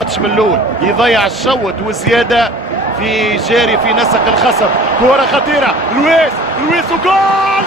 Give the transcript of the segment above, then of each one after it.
ماتش من الاول يضيع الشوط وزياده في جاري في نسق الخصم. كرة خطيرة لويس وجول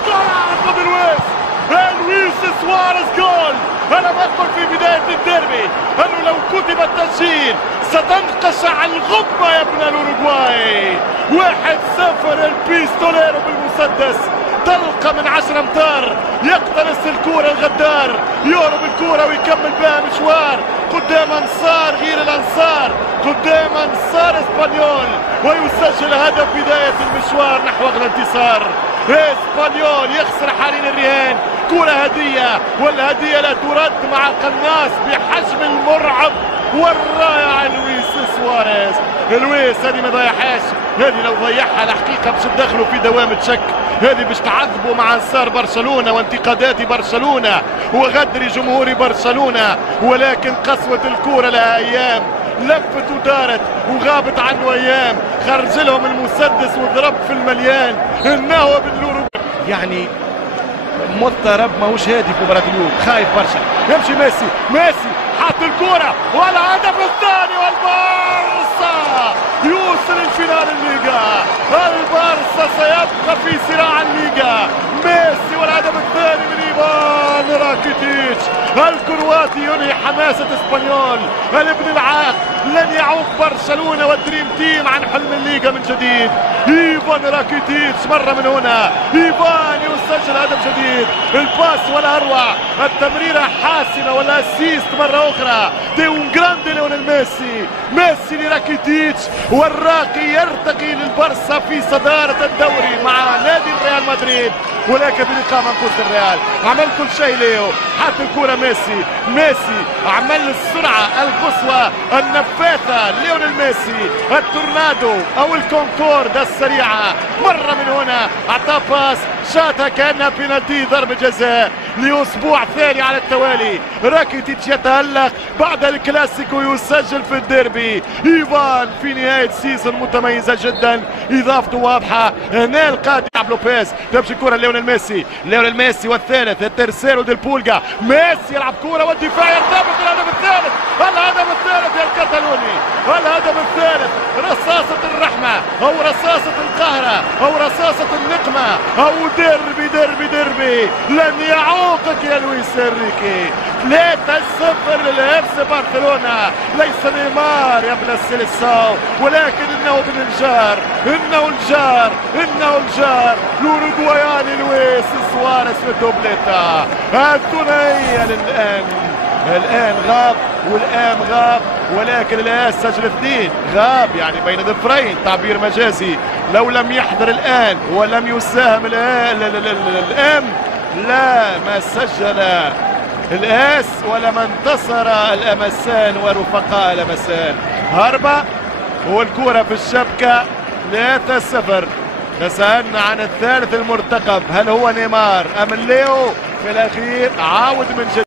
لويس سواريز جول. انا بقول في بداية الديربي انه لو كتب التسجيل ستنقشع الغبة يا ابن الاوروغواي. 1-0 البيستوليرو بالمسدس، طلقة من 10 امتار، يقتنص الكرة الغدار، يهرب الكرة ويكمل بها مشوار قدام انصار غير الانصار، قدام انصار اسبانيول، ويسجل هدف بداية المشوار نحو الانتصار. اسبانيول يخسر حاليا الرهان، كرة هدية والهدية لا ترد مع قناص بحجم المرعب والرائع لويس سواريز. لويس هذه ما ضيعهاش، هذه لو ضيعها الحقيقة باش تدخلوا في دوامة شك، هذه باش تعذبوا مع انصار برشلونة وانتقادات برشلونة وغدر جمهور برشلونة. ولكن قسوة الكرة لها ايام، لفت ودارت وغابت عنه ايام، خرج لهم المسدس وضرب في المليان. انه باللورو يعني مضطرب، ماهوش هادي في مباراة اليوم، خايف برشا. يمشي ميسي حط الكرة والهدف الثاني، والبارسا يوصل الفينال الليغا. البارسا سيبقى في صراع الليغا. ميسي والهدف الثاني من ايفان راكيتيتش الكرواتي ينهي حماسة اسبانيول. الابن العاق لن يعوق برشلونة والدريم تيم عن حلم الليغا من جديد. ايفان راكيتيتش مرة من هنا، ايفان يسجل هدف جديد، الباس ولا اروع، التمريرة حاسمة ولا اسيست مرة اخرى. ديون جراندي ليونيل ميسي لراكيتيتش، والراقي يرتقي للبارسا في صدارة الدوري مع نادي ريال مدريد. ولكن بلقاء منقوص الريال عمل كل شيء ليو، حط الكرة ميسي عمل السرعة القصوى النفاثة ليونيل ميسي، التورنادو او الكونكورد السريعة. مرة من هنا اعطى باس شاتها كانها بينالتي ضربة جزاء لاسبوع ثاني على التوالي. راكيتيتش يتألق بعد الكلاسيكو، يسجل في الديربي. ايفان في نهاية سيزون متميزة جدا، اضافته واضحة. هنا القادم لوبيز، تمشي الكرة ليونيل ميسي والثالث الترسيرو ديل بولجا. ميسي يلعب كرة والدفاع يرتبط. الهدف الثالث يا الكتالوني، الهدف الثالث. رصاصة الرحمة او رصاصة القهرة او رصاصة النقمة او ديربي لن يعوقك يا لويس انريكي. 3-0 للإفس برشلونة. ليس نيمار يا ابن السيليساو، ولكن انه ابن الجار، انه الجار الاوروغواياني لويس سواريز في الدوبليتا. الثنائية الآن غاب والآن غاب، ولكن الآن سجل 2 غاب يعني بين ظفرين، تعبير مجازي. لو لم يحضر الآن ولم يساهم الآن لا ما سجل الآس ولما انتصر الأمسان ورفقاء الأمسان. هربة والكرة في الشبكة. 3-0. تسألنا عن الثالث المرتقب، هل هو نيمار أم ليو؟ في الأخير عاود من جديد.